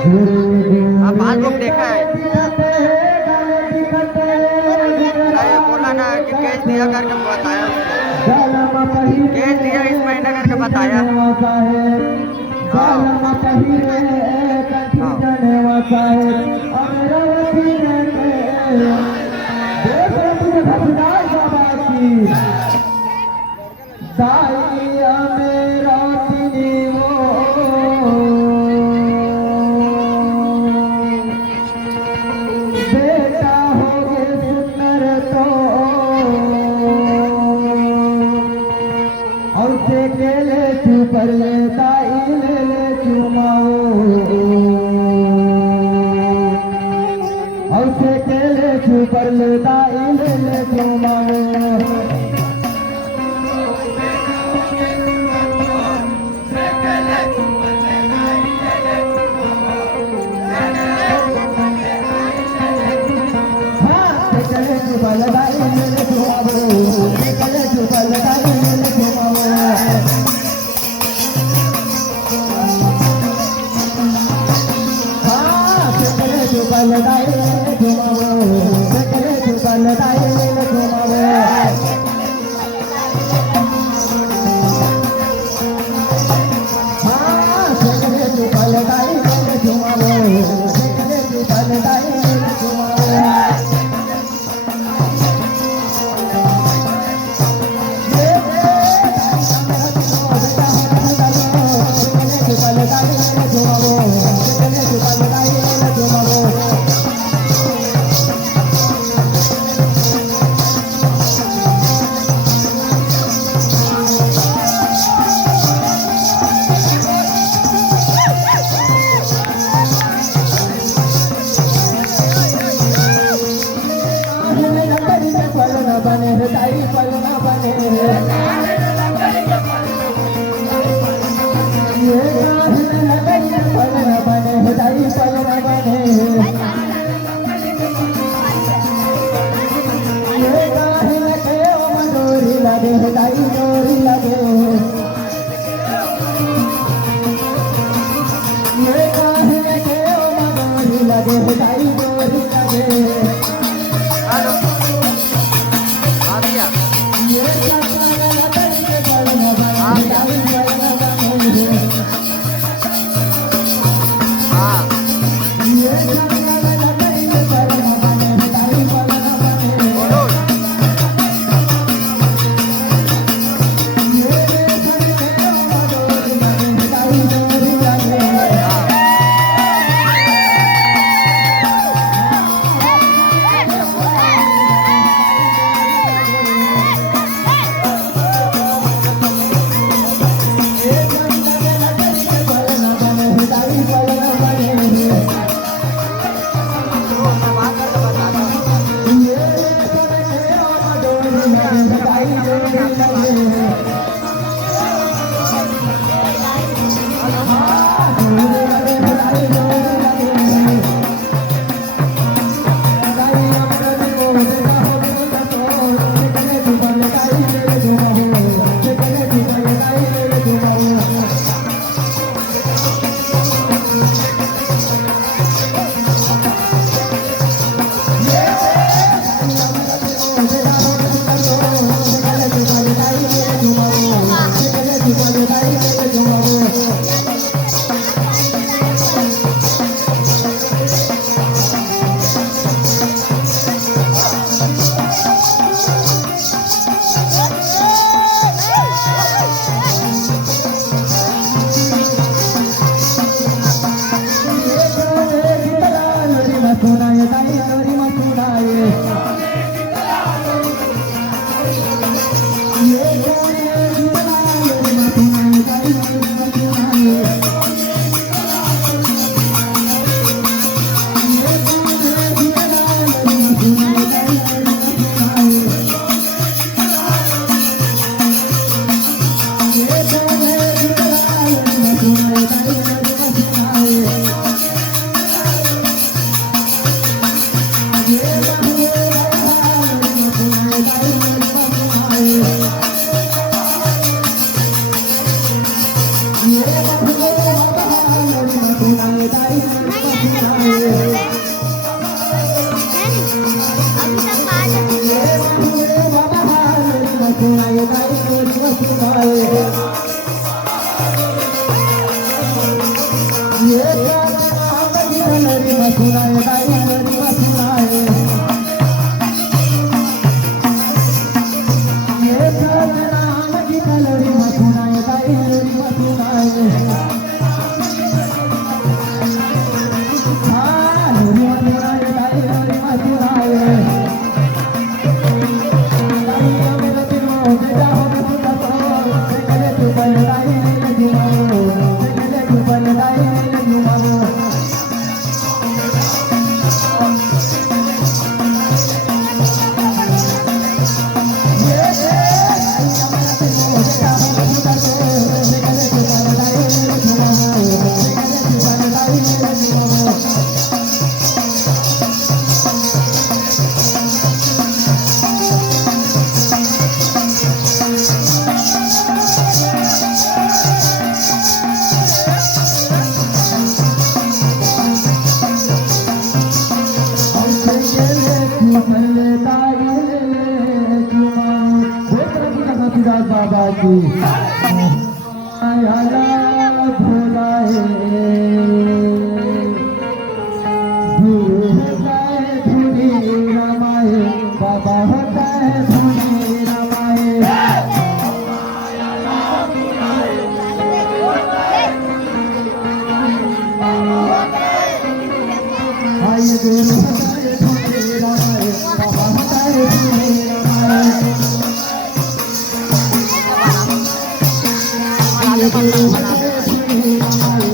हाँ पासबुक देखा है। अरे बोला ना कि कैश दिया करके बताया उसने, कैश दिया इस महीने करके बताया। हाँ बेटा हो गे सुंदर तो और से केले चुपर ले दाई ले चुमाओ और से केले चुपर ले दाई ले चुमाओ हेलो हाँ भैया हाँ भैया हाँ बोलो। हाँ ये नाम की कलरी मथुराए दाई कलरी मथुराए ये नाम की कलरी मथुराए दाई कलरी मथुराए हाँ कलरी मथुराए दाई कलरी मथुराए दाई मेरे दिलों में जाओ तुझको कले तू बन दाई मेरे दिलों कले तू बन दाई मेरे दिलों बाबा की आयाला भोलाए होता है धुनी रमाए बाबा होता है धुनी रमाए आये गुरु होता है धुनी रमाए बाबा होता है धुनी रमाए गुरु होता है धुनी रमाए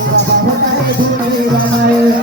बाबा होता है धुनी रमाए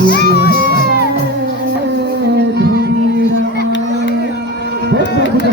Guru